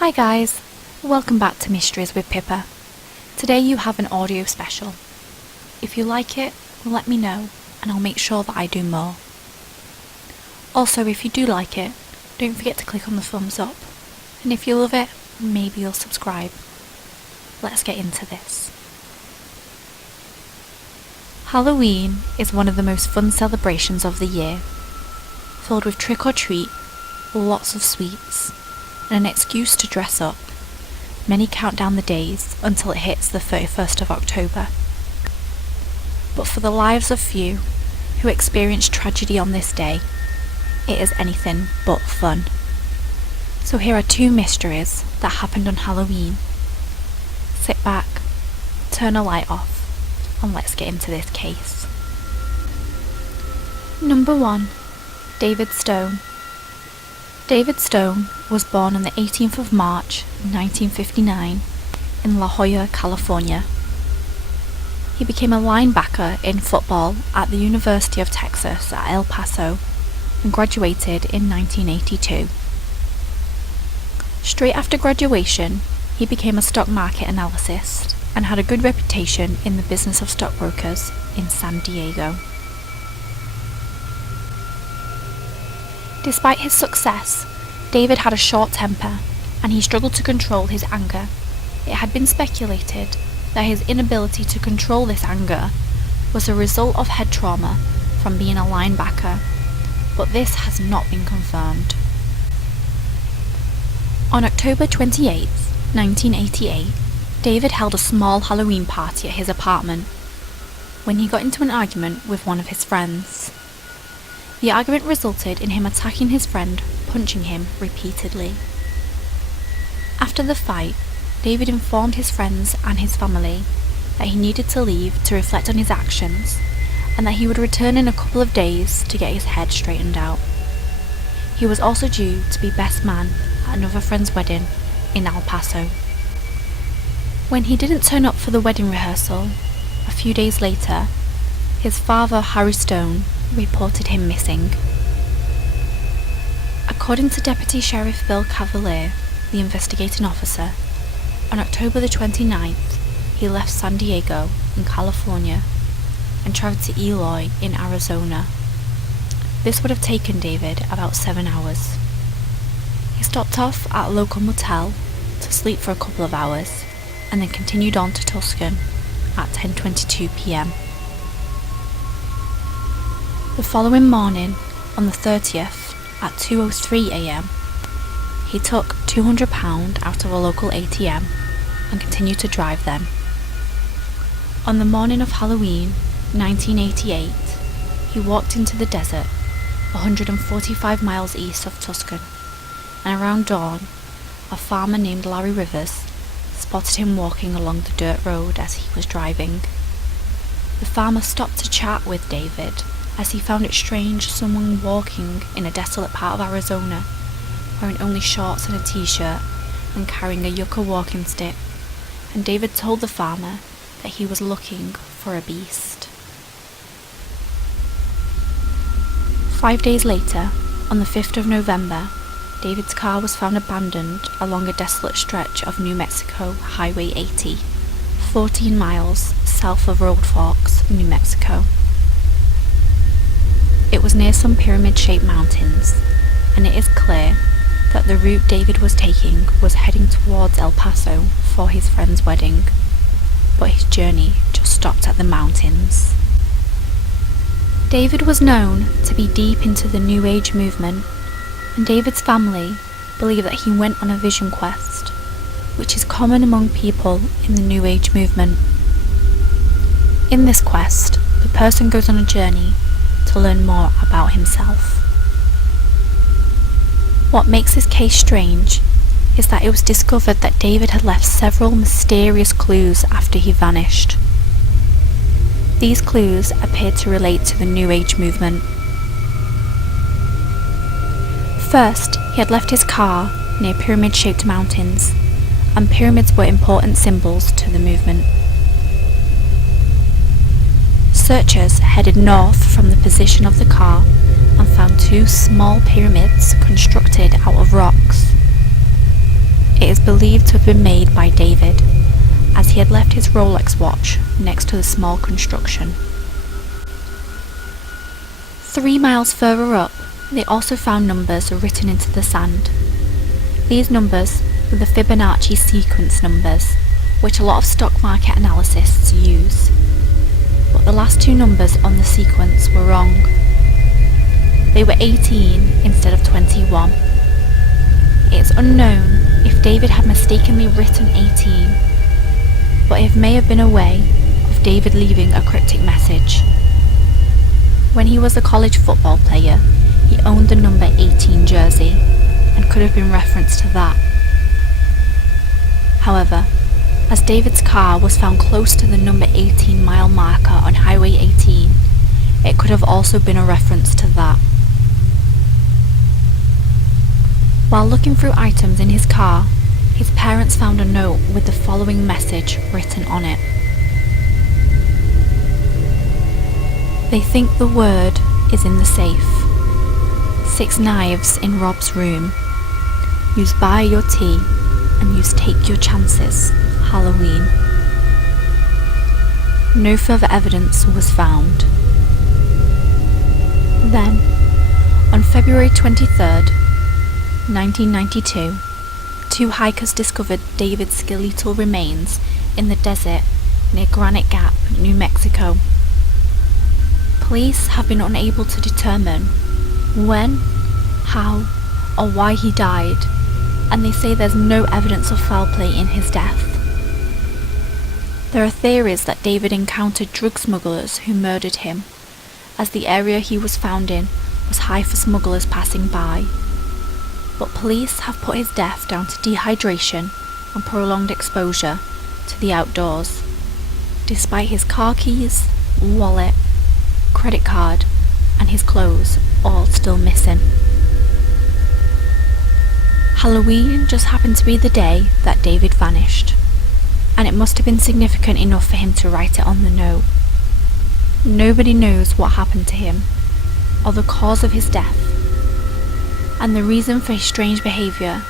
Hi guys, welcome back to Mysteries with Pippa. Today you have an audio special. If you like it, let me know and I'll make sure that I do more. Also, if you do like it, don't forget to click on the thumbs up. And if you love it, maybe you'll subscribe. Let's get into this. Halloween is one of the most fun celebrations of the year, filled with trick or treat, lots of sweets, and an excuse to dress up. Many count down the days until it hits the 31st of October. But for the lives of few who experience tragedy on this day, it is anything but fun. So here are two mysteries that happened on Halloween. Sit back, turn a light off, and let's get into this case. Number 1. David Stone. David Stone was born on the 18th of March 1959 in La Jolla, California. He became a linebacker in football at the University of Texas at El Paso and graduated in 1982. Straight after graduation, he became a stock market analyst and had a good reputation in the business of stockbrokers in San Diego. Despite his success, David had a short temper and he struggled to control his anger. It had been speculated that his inability to control this anger was a result of head trauma from being a linebacker, but this has not been confirmed. On October 28, 1988, David held a small Halloween party at his apartment when he got into an argument with one of his friends. The argument resulted in him attacking his friend, punching him repeatedly. After the fight, David informed his friends and his family that he needed to leave to reflect on his actions and that he would return in a couple of days to get his head straightened out. He was also due to be best man at another friend's wedding in El Paso. When he didn't turn up for the wedding rehearsal, a few days later, his father, Harry Stone, reported him missing. According to Deputy Sheriff Bill Cavalier, the investigating officer, on October the 29th, he left San Diego in California and travelled to Eloy in Arizona. This would have taken David about 7 hours. He stopped off at a local motel to sleep for a couple of hours and then continued on to Tucson at 10:22 p.m. The following morning, on the 30th, at 2:03 a.m, he took £200 out of a local ATM and continued to drive them. On the morning of Halloween, 1988, he walked into the desert, 145 miles east of Tucson, and around dawn, a farmer named Larry Rivers spotted him walking along the dirt road as he was driving. The farmer stopped to chat with David as he found it strange someone walking in a desolate part of Arizona, wearing only shorts and a t-shirt and carrying a yucca walking stick, and David told the farmer that he was looking for a beast. 5 days later, on the 5th of November, David's car was found abandoned along a desolate stretch of New Mexico Highway 80, 14 miles south of Road Forks, New Mexico. It was near some pyramid-shaped mountains, and it is clear that the route David was taking was heading towards El Paso for his friend's wedding, but his journey just stopped at the mountains. David was known to be deep into the New Age movement, and David's family believe that he went on a vision quest, which is common among people in the New Age movement. In this quest, the person goes on a journey to learn more about himself. What makes this case strange is that it was discovered that David had left several mysterious clues after he vanished. These clues appeared to relate to the New Age movement. First, he had left his car near pyramid-shaped mountains, and pyramids were important symbols to the movement. Searchers headed north from the position of the car and found two small pyramids constructed out of rocks. It is believed to have been made by David, as he had left his Rolex watch next to the small construction. 3 miles further up, they also found numbers written into the sand. These numbers were the Fibonacci sequence numbers, which a lot of stock market analysts use. But the last 2 numbers on the sequence were wrong. They were 18 instead of 21. It is unknown if David had mistakenly written 18, but it may have been a way of David leaving a cryptic message. When he was a college football player, he owned the number 18 jersey and could have been referenced to that. However, as David's car was found close to the number 18 mile marker on Highway 18, it could have also been a reference to that. While looking through items in his car, his parents found a note with the following message written on it. They think the word is in the safe. 6 knives in Rob's room. Use buy your tea and use take your chances. Halloween. No further evidence was found. Then, on February 23rd, 1992, 2 hikers discovered David's skeletal remains in the desert near Granite Gap, New Mexico. Police have been unable to determine when, how, or why he died, and they say there's no evidence of foul play in his death. There are theories that David encountered drug smugglers who murdered him, as the area he was found in was high for smugglers passing by. But police have put his death down to dehydration and prolonged exposure to the outdoors, despite his car keys, wallet, credit card, and his clothes all still missing. Halloween just happened to be the day that David vanished, and it must have been significant enough for him to write it on the note. Nobody knows what happened to him, or the cause of his death, and the reason for his strange behaviour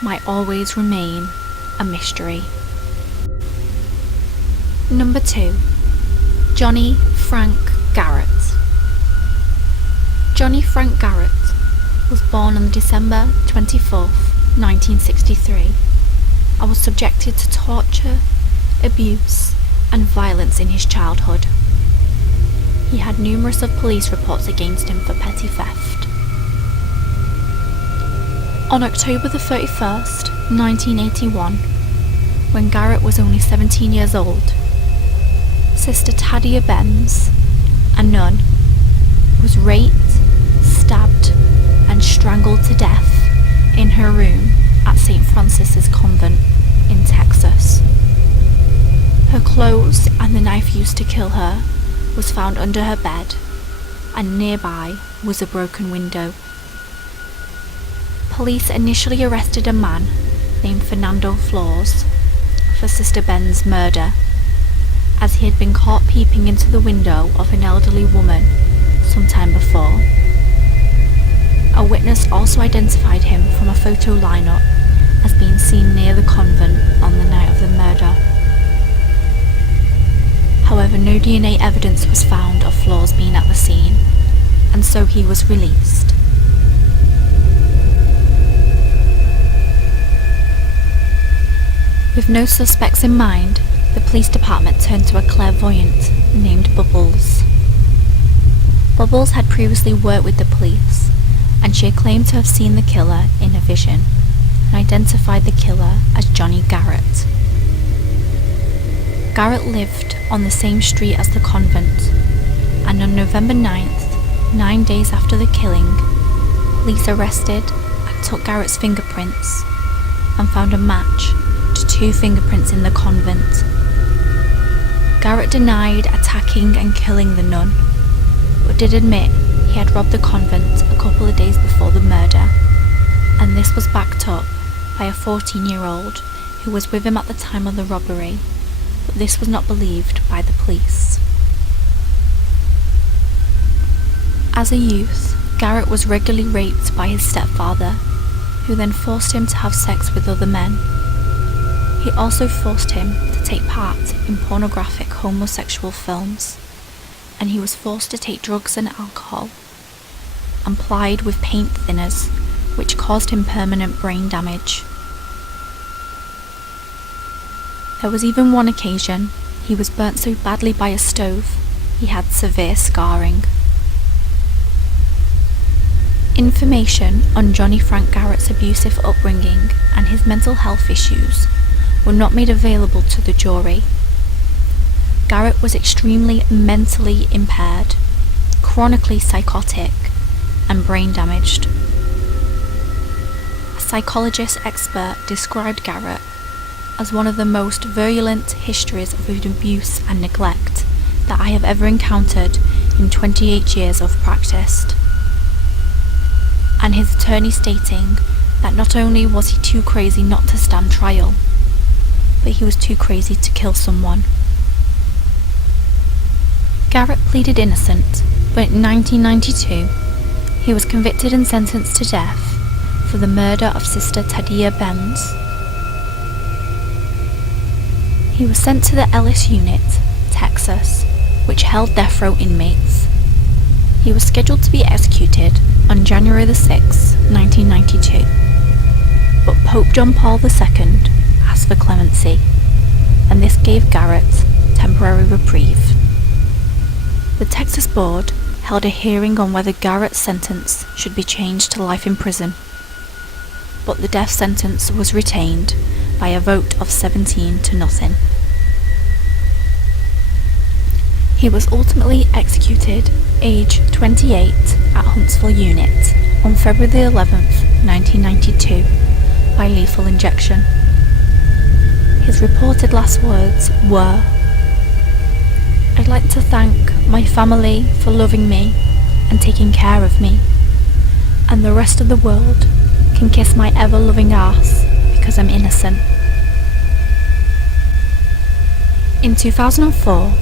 might always remain a mystery. Number 2. Johnny Frank Garrett. Johnny Frank Garrett was born on December 24th, 1963, and was subjected to torture, abuse, and violence in his childhood. He had numerous of police reports against him for petty theft. On October the 31st, 1981, when Garrett was only 17 years old, Sister Tadia Benz, a nun, was raped, stabbed, and strangled to death in her room at St. Francis's Convent in Texas. Her clothes and the knife used to kill her was found under her bed, and nearby was a broken window. Police initially arrested a man named Fernando Flores for Sister Ben's murder, as he had been caught peeping into the window of an elderly woman sometime before. A witness also identified him from a photo lineup as being seen near the convent on the night of the murder. However, no DNA evidence was found of Flores being at the scene, and so he was released. With no suspects in mind, the police department turned to a clairvoyant named Bubbles. Bubbles had previously worked with the police, and she had claimed to have seen the killer in a vision and identified the killer as Johnny Garrett. Garrett lived on the same street as the convent, and on November 9th, 9 days after the killing, police arrested and took Garrett's fingerprints and found a match to 2 fingerprints in the convent. Garrett denied attacking and killing the nun, but did admit he had robbed the convent a couple of days before the murder, and this was backed up by a 14-year-old who was with him at the time of the robbery, but this was not believed by the police. As a youth, Garrett was regularly raped by his stepfather, who then forced him to have sex with other men, He also forced him to take part in pornographic homosexual films, and he was forced to take drugs and alcohol, and plied with paint thinners, which caused him permanent brain damage. There was even one occasion he was burnt so badly by a stove he had severe scarring. Information on Johnny Frank Garrett's abusive upbringing and his mental health issues were not made available to the jury. Garrett was extremely mentally impaired, chronically psychotic, and brain damaged. A psychologist expert described Garrett as one of the most virulent histories of abuse and neglect that I have ever encountered in 28 years of practice. And his attorney stating that not only was he too crazy not to stand trial, but he was too crazy to kill someone. Garrett pleaded innocent, but in 1992 he was convicted and sentenced to death for the murder of Sister Tadia Benz. He was sent to the Ellis Unit, Texas, which held death row inmates. He was scheduled to be executed on January the 6th, 1992, but Pope John Paul II asked for clemency, and this gave Garrett temporary reprieve. The Texas board held a hearing on whether Garrett's sentence should be changed to life in prison, but the death sentence was retained by a vote of 17-0. He was ultimately executed, age 28, at Huntsville Unit on February 11th, 1992, by lethal injection. His reported last words were, "I'd like to thank my family for loving me and taking care of me, and the rest of the world can kiss my ever-loving ass because I'm innocent." In 2004,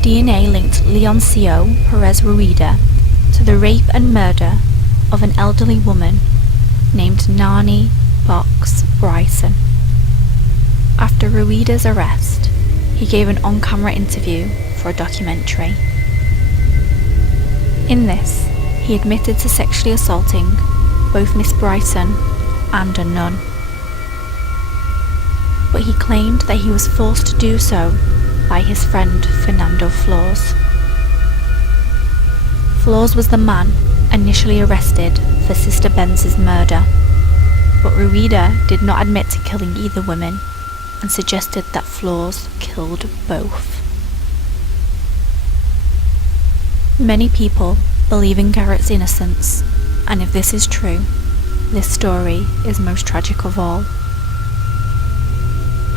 DNA linked Leoncio Perez Rueda to the rape and murder of an elderly woman named Nani Box Bryson. After Rueda's arrest, he gave an on-camera interview for a documentary. In this, he admitted to sexually assaulting both Miss Bryson and a nun. But he claimed that he was forced to do so by his friend Fernando Flores. Flores was the man initially arrested for Sister Benz's murder, but Rueda did not admit to killing either woman and suggested that Flores killed both. Many people believe in Garrett's innocence, and if this is true, this story is most tragic of all.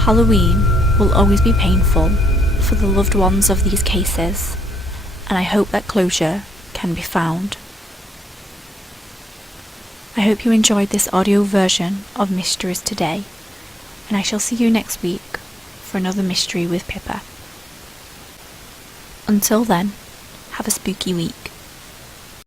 Halloween will always be painful for the loved ones of these cases, and I hope that closure can be found. I hope you enjoyed this audio version of Mysteries Today, and I shall see you next week for another mystery with Pippa. Until then, have a spooky week.